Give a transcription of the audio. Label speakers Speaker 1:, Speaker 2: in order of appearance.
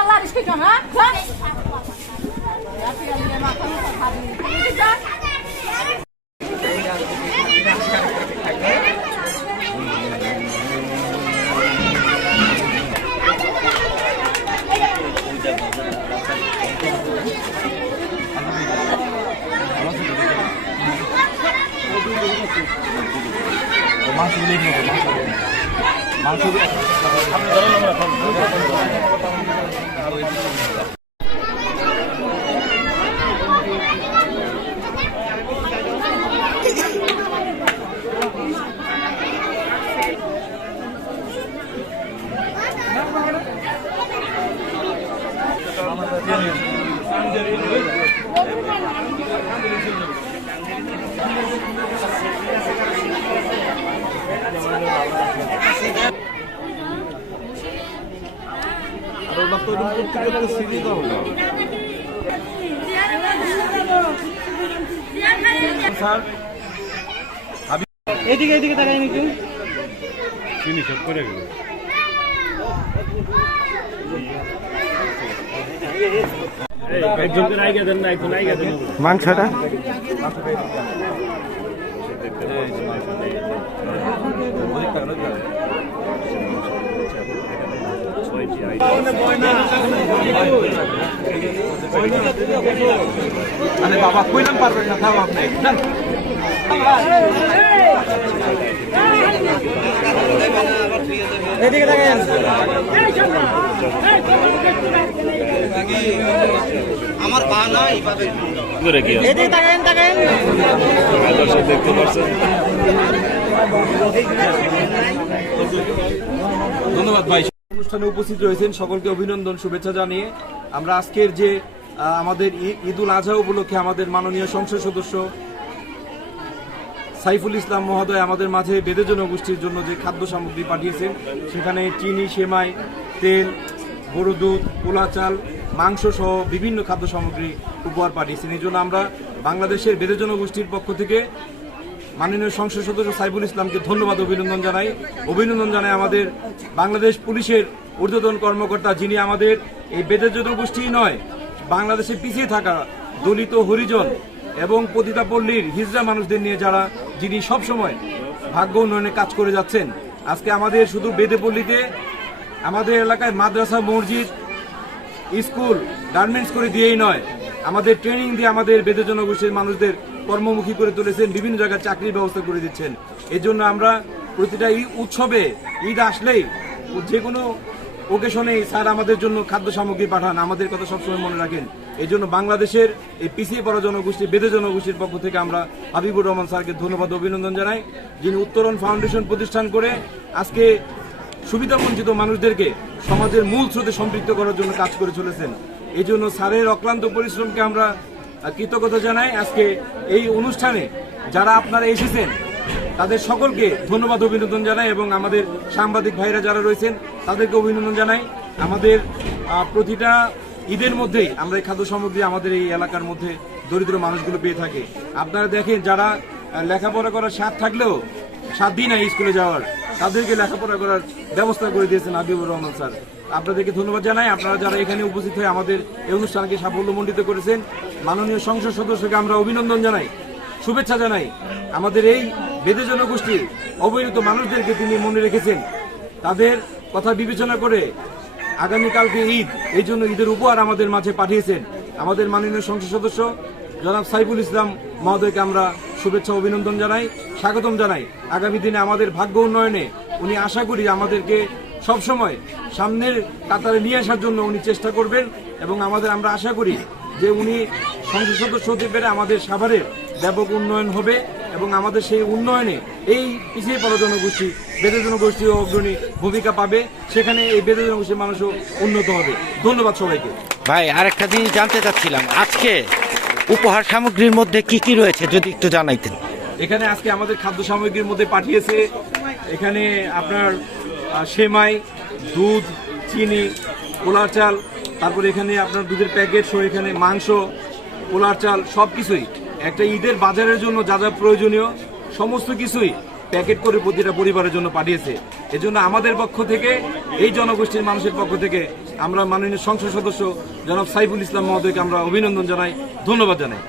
Speaker 1: Allah'ın aşkına ha? Kalk. Ya bir elime makamı da tabii.
Speaker 2: মাংসগুলো মাংসগুলো Thank you.
Speaker 3: এদিকে এদিকে তাকাই একটু।
Speaker 1: চিনি সব করে গেল।
Speaker 3: মাংসটা আরে বাবা কইলাম পারবেন না খাও আপনি। এদিকে দেখেন
Speaker 1: করে কি
Speaker 3: এদিকে তাকান তাকান
Speaker 1: দর্শক দেখতে পাচ্ছেন
Speaker 2: ধন্যবাদ ভাই। অনুষ্ঠানে উপস্থিত রয়েছেন সকলকে অভিনন্দন, শুভেচ্ছা জানিয়ে আমরা আজকের যে আমাদের ই- ঈদুল আজহা উপলক্ষে আমাদের মাননীয় সংসদ সদস্য সাইফুল ইসলাম মহোদয় আমাদের মাঝে বেদে জনগোষ্ঠীর জন্য যে খাদ্য সামগ্রী পাঠিয়েছেন, সেখানে চিনি, সেমাই, তেল গরু দুধ, পোলা চাল, মাংস সহ বিভিন্ন খাদ্য সামগ্রী উপহার পাঠিয়েছেন। এই জন্য আমরা বাংলাদেশের বেদে জনগোষ্ঠীর পক্ষ থেকে মাননীয় সংসদ সদস্য সাইফুল ইসলামকে ধন্যবাদ, অভিনন্দন জানাই। অভিনন্দন জানাই আমাদের বাংলাদেশ পুলিশের ঊর্ধ্বতন কর্মকর্তা যিনি আমাদের এই বেদের জনগোষ্ঠী নয়, বাংলাদেশে পিছিয়ে থাকা দলিত হরিজন এবং পতিতাপল্লীর হিজড়া মানুষদের নিয়ে যারা, যিনি সবসময় ভাগ্য উন্নয়নে কাজ করে যাচ্ছেন। আজকে আমাদের শুধু বেদেপল্লীতে আমাদের এলাকায় মাদ্রাসা, মসজিদ, স্কুল, গার্মেন্টস করে দিয়েই নয়, আমাদের ট্রেনিং দিয়ে আমাদের বেদে জনগোষ্ঠীর মানুষদের কর্মমুখী করে তুলেছেন, বিভিন্ন জায়গায় চাকরির ব্যবস্থা করে দিচ্ছেন। এই জন্য আমরা প্রতিটা ঈদ উৎসবে ঈদ আসলেই যে কোনো ওকেশনেই স্যার আমাদের জন্য খাদ্য সামগ্রী পাঠান, আমাদের কথা সবসময় মনে রাখেন। এই জন্য বাংলাদেশের এই পিছিয়ে পড়া জনগোষ্ঠী, বেদে জনগোষ্ঠীর পক্ষ থেকে আমরা হাবিবুর রহমান স্যারকে ধন্যবাদ অভিনন্দন জানাই, যিনি উত্তরণ ফাউন্ডেশন প্রতিষ্ঠান করে আজকে সুবিধাবঞ্চিত মানুষদেরকে সমাজের মূল স্রোতে সম্পৃক্ত করার জন্য কাজ করে চলেছেন। এই জন্য স্যারের অক্লান্ত পরিশ্রমকে আমরা কৃতজ্ঞতা জানাই আজকে এই অনুষ্ঠানে যারা আপনারা এসেছেন, তাদের সকলকে ধন্যবাদ, অভিনন্দন জানাই এবং আমাদের সাংবাদিক ভাইরা যারা রয়েছেন, তাদেরকে অভিনন্দন জানাই। আমাদের প্রতিটা ঈদের মধ্যেই আমরা এই খাদ্য সামগ্রী আমাদের এই এলাকার মধ্যে দরিদ্র মানুষগুলো পেয়ে থাকে। আপনারা দেখেন যারা লেখাপড়া করার স্বাদ থাকলেও সাত দিন স্কুলে যাওয়ার তাদেরকে লেখাপড়া করার ব্যবস্থা করে দিয়েছেন হাবিবুর রহমান স্যার। আপনাদেরকে ধন্যবাদ জানাই। আপনারা যারা এখানে উপস্থিত হয়ে আমাদের এই অনুষ্ঠানকে সাফল্যমণ্ডিত করেছেন, মাননীয় সংসদ সদস্যকে আমরা অভিনন্দন জানাই, শুভেচ্ছা জানাই। আমাদের এই বেদে জনগোষ্ঠীর অবহেলিত মানুষদেরকে তিনি মনে রেখেছেন। তাদের কথা বিবেচনা করে আগামীকালকে ঈদ, এই জন্য ঈদের উপহার আমাদের মাঝে পাঠিয়েছেন। আমাদের মাননীয় সংসদ সদস্য জনাব সাইফুল ইসলাম মহোদয়কে আমরা শুভেচ্ছা অভিনন্দন জানাই, স্বাগতম জানাই। আগামী দিনে আমাদের ভাগ্য উন্নয়নে উনি আশা করি আমাদেরকে সবসময় সামনের কাতারে নিয়ে আসার জন্য উনি চেষ্টা করবেন এবং আমাদের আমরা আশা করি যে উনি সংসদ সদস্য হতে পেরে আমাদের সাভারের ব্যাপক উন্নয়ন হবে এবং আমাদের সেই উন্নয়নে এই পিছিয়ে পড়া জনগোষ্ঠী, বেদে জনগোষ্ঠীও অগ্রণী ভূমিকা পাবে। সেখানে এই বেদে জনগোষ্ঠীর মানুষও উন্নত হবে। ধন্যবাদ সবাইকে।
Speaker 4: ভাই, আরেকটা জিনিস জানতে চাচ্ছিলাম। আজকে উপহার সামগ্রীর মধ্যে কি কি রয়েছে, যদি একটু জানাইতেন।
Speaker 2: এখানে আজকে আমাদের খাদ্য সামগ্রীর মধ্যে পাঠিয়েছে, এখানে আপনার সেমাই, দুধ, চিনি, পোলার চাল, তারপরে এখানে আপনার দুধের প্যাকেট সহ এখানে মাংস, পোলার চাল সব কিছুই একটা ঈদের বাজারের জন্য যা যা প্রয়োজনীয়, সমস্ত কিছুই প্যাকেট করে প্রতিটা পরিবারের জন্য পাঠিয়েছে। এজন্য আমাদের পক্ষ থেকে, এই জনগোষ্ঠীর মানুষের পক্ষ থেকে আমরা মাননীয় সংসদ সদস্য জনাব সাইফুল ইসলাম মহোদয়কে আমরা অভিনন্দন জানাই ধন্যবাদ জানাই।